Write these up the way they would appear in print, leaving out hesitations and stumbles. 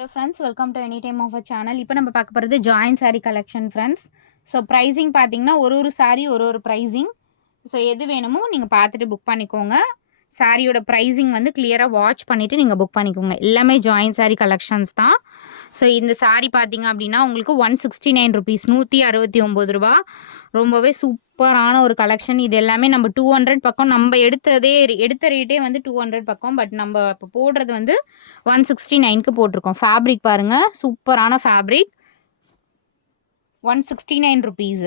Hello friends, welcome to any time of a channel. இப்போ நம்ம பார்க்க போகிறது join sari collection friends. So pricing பார்த்தீங்கன்னா ஒரு சாரீ ஒரு ப்ரைஸிங். ஸோ எது வேணுமோ நீங்கள் பார்த்துட்டு புக் பண்ணிக்கோங்க. சாரியோட ப்ரைஸிங் வந்து கிளியராக வாட்ச் பண்ணிவிட்டு நீங்கள் புக் பண்ணிக்கோங்க. எல்லாமே ஜாயின் சாரீ கலெக்ஷன்ஸ் தான். ஸோ இந்த சாரீ பார்த்தீங்க அப்படின்னா உங்களுக்கு 169 ருபீஸ், 169 ரூபா. ரொம்பவே சூப்பரான ஒரு கலெக்ஷன். இது எல்லாமே நம்ம 200 பக்கம், நம்ம எடுத்த ரேட்டே வந்து 200 பக்கம். பட் நம்ம இப்போ போடுறது வந்து 169க்கு போட்டிருக்கோம். ஃபேப்ரிக் பாருங்கள், சூப்பரான ஃபேப்ரிக். 169 ருபீஸ்.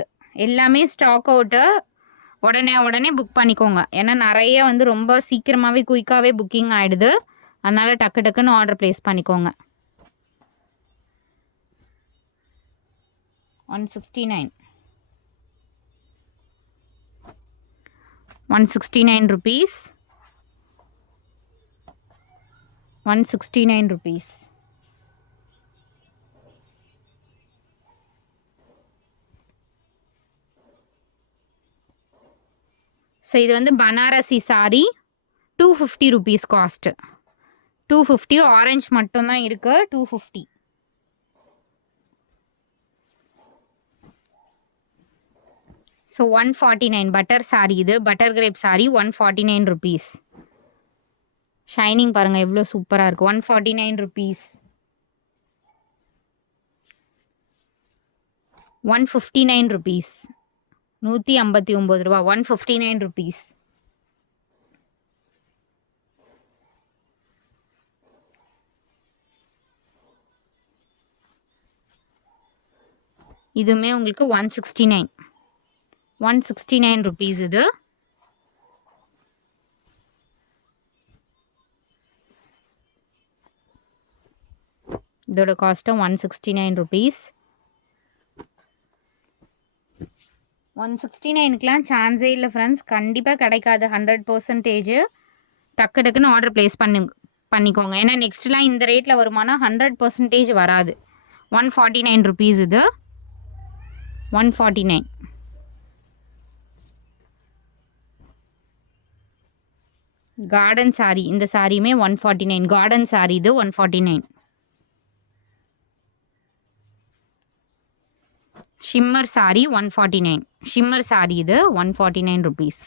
எல்லாமே ஸ்டாக் அவுட்டு. உடனே புக் பண்ணிக்கோங்க. ஏன்னா நிறைய வந்து ரொம்ப சீக்கிரமாகவே குயிக்காகவே புக்கிங் ஆகிடுது. அதனால் டக்குன்னு ஆர்டர் ப்ளேஸ் பண்ணிக்கோங்க. 169 rupees. 169 rupees. ஸோ இது வந்து Banarasi sari, 250 rupees cost. 250. Orange மட்டும்தான் இருக்குது, 250. So 149 butter sari. இது butter crepe sari, 149 rupees. Shining பாருங்கள் எவ்வளோ சூப்பராக இருக்குது. 149 ருபீஸ். 159 ருபீஸ். 159 ரூபா. 159 ருபீஸ். இதுவுமே உங்களுக்கு 169 ருபீஸ். இது இதோட காஸ்ட்டும் 169 ருபீஸ். 169க்குலாம் சான்ஸே இல்லை ஃப்ரெண்ட்ஸ், கண்டிப்பாக கிடைக்காது. 100%. டக்குன்னு ஆர்டர் ப்ளேஸ் பண்ணிக்கோங்க. ஏன்னா நெக்ஸ்ட்லாம் இந்த ரேட்டில் வருமானா 100% வராது. 149 ருபீஸ். இது 149. Garden sorry. இந்த சாரியுமே 149. கார்டன் சாரி இது 149. Shimmer sorry 149. ஷிம்மர் சாரி இது 149 ருபீஸ்.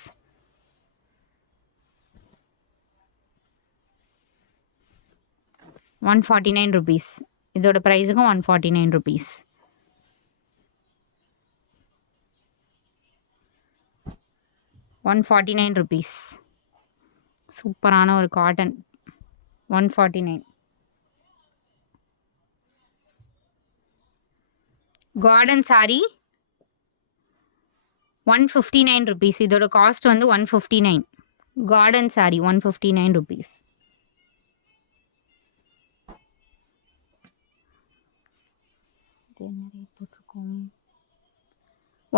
149 ருபீஸ். இதோட ப்ரைஸுக்கும் 149 ருபீஸ். 149 ருபீஸ். சூப்பரான ஒரு காட்டன். 149. Garden sorry 159 rupees. இதோட காஸ்ட் வந்து 159. Garden sorry 159 rupees. என்ன ரேட் போட்டிருக்கோம்?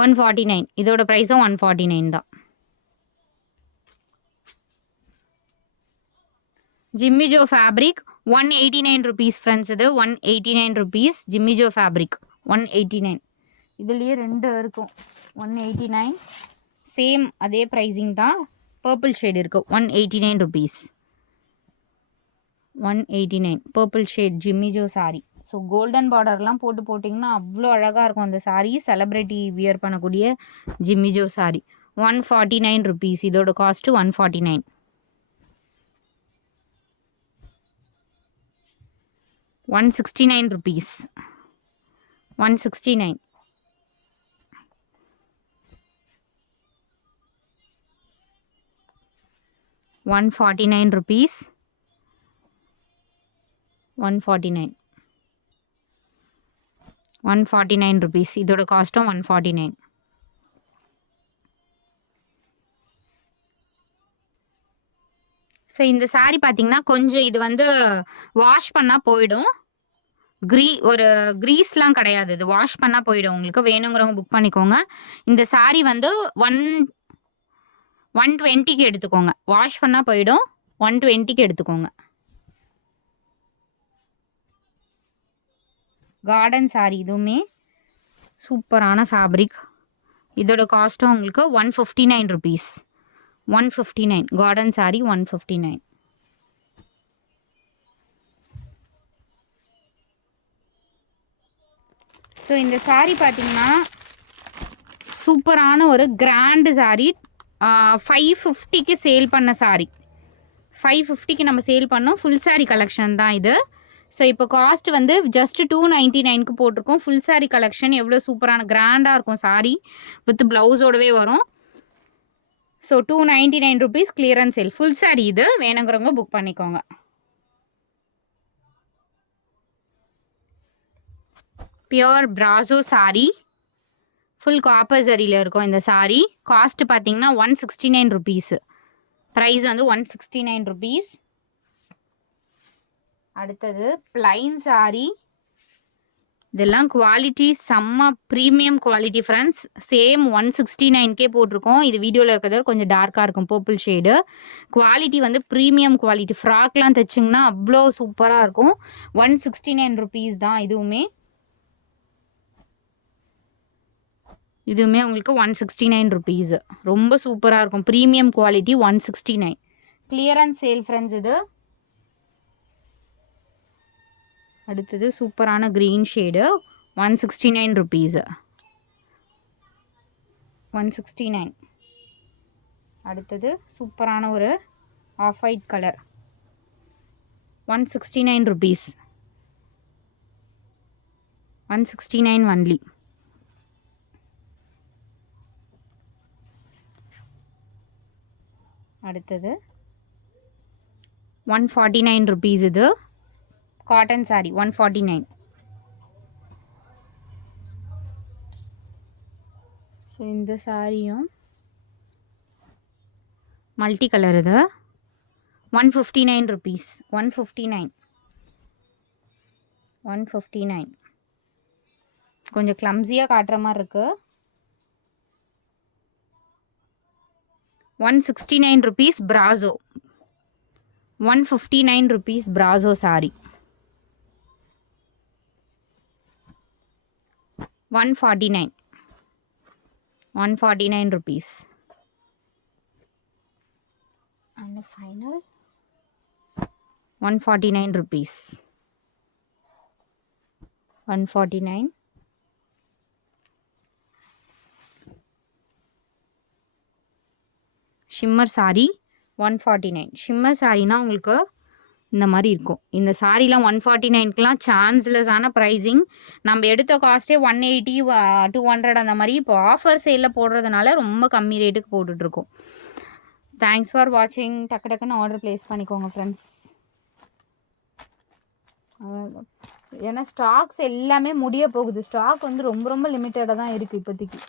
149. இதோட ப்ரைஸும் 149 தான். ஜிம்மிஜோ ஃபேப்ரிக் 189 ருபீஸ் ஃப்ரெண்ட்ஸ். இது 189 ருபீஸ். ஜிம்மிஜோ ஃபேப்ரிக் 189. இதுலேயே 2 இருக்கும். 189 சேம் அதே ப்ரைஸிங் தான். பர்பிள் ஷேட் இருக்குது. 189 rupees. 189 purple shade Jimmy Choo sari. So golden பார்டர்லாம் போட்டிங்கன்னா அவ்வளோ அழகாக இருக்கும் அந்த சாரீ. செலிப்ரிட்டி வியர் பண்ணக்கூடிய ஜிம்மிஜோ சாரி. 149 ருபீஸ். இதோட காஸ்ட்டு 149. 169 ருபீஸ். 169. 149 rupees. 149. 149 rupees. இதோட காஸ்ட்டும் 149. ஸோ இந்த சாரீ பார்த்தீங்கன்னா கொஞ்சம் இது வந்து வாஷ் பண்ணால் போயிடும். ஒரு க்ரீஸ்லாம் கிடையாது. இது வாஷ் பண்ணால் போயிடும். உங்களுக்கு வேணுங்கிறவங்க புக் பண்ணிக்கோங்க. இந்த சாரீ வந்து 120க்கு எடுத்துக்கோங்க. வாஷ் பண்ணால் போயிடும். 120க்கு எடுத்துக்கோங்க. Garden sorry. இதுவுமே சூப்பரான ஃபேப்ரிக். இதோட காஸ்ட்டும் உங்களுக்கு 159 ருபீஸ். 159. Garden sorry 159. ஸோ இந்த சாரீ பார்த்தீங்கன்னா சூப்பரான ஒரு கிராண்டு சாரீ. 550க்கு சேல் பண்ண சாரீ. 550க்கு நம்ம சேல் பண்ணோம். ஃபுல் சாரீ கலெக்ஷன் தான் இது. ஸோ இப்போ காஸ்ட் வந்து ஜஸ்ட் 299க்கு போட்டிருக்கோம். ஃபுல் சாரீ கலெக்ஷன் எவ்வளோ சூப்பரான கிராண்டாக இருக்கும் சாரீ வித் ப்ளவுஸோடவே வரும். So 299 rupees clearance sale. Full sari இது. வேணுங்கிறவங்க புக் பண்ணிக்கோங்க. Pure brasso sari. Full copper ஜரியில் இருக்கும் இந்த சாரீ. காஸ்ட் பார்த்தீங்கன்னா 169 ருபீஸ். ப்ரைஸ் வந்து 169 ருபீஸ். அடுத்தது பிளைன் சாரீ. இதெல்லாம் குவாலிட்டி செம்ம ப்ரீமியம் குவாலிட்டி ஃப்ரெண்ட்ஸ். சேம் 169க்கே போட்டிருக்கோம். இது வீடியோவில் இருக்கிறத கொஞ்சம் டார்க்காக இருக்கும் பர்பிள் ஷேடு. குவாலிட்டி வந்து ப்ரீமியம் குவாலிட்டி. ஃப்ராக்லாம் தைச்சிங்கன்னா அவ்வளோ சூப்பராக இருக்கும். 169 ருபீஸ் தான் இதுவுமே. இதுவுமே உங்களுக்கு 169 ருபீஸ். ரொம்ப சூப்பராக இருக்கும். Premium quality 169. Clearance sale friends இது. அடுத்தது சூப்பரான க்ரீன் ஷேடு 169 ருபீஸ். 169. அடுத்தது சூப்பரான ஒரு off white colour 169 rupees. 169 only. அடுத்தது 149 ருபீஸ். இது காட்டன் சாரீ 149. ஸோ இந்த சாரியும் மல்டி கலர். இது 159 ருபீஸ். 159. 159. கொஞ்சம் கிளம்ஸியாக காட்டுற மாதிரி இருக்குது. 169 rupees brazo. 159 rupees brazo saree. 149. 149 rupees. And the final 149 rupees. 149. Shimmer sari 149. Shimmer சாரீனா உங்களுக்கு இந்த மாதிரி இருக்கும். இந்த சாரீலாம் 149க்குலாம் சான்ஸ்லெஸ்ஸான ப்ரைஸிங். நம்ம எடுத்த காஸ்ட்டே 180 200 அந்த மாதிரி. இப்போ ஆஃபர் சேலில் போடுறதுனால ரொம்ப கம்மி ரேட்டுக்கு போட்டுட்ருக்கோம். தேங்க்ஸ் ஃபார் வாட்சிங். டக்கு டக்குன்னு ஆர்டர் ப்ளேஸ் பண்ணிக்கோங்க ஃப்ரெண்ட்ஸ். ஏன்னா ஸ்டாக்ஸ் எல்லாமே முடிய போகுது. ஸ்டாக் வந்து ரொம்ப ரொம்ப லிமிட்டடாக தான் இருக்குது இப்போதைக்கு.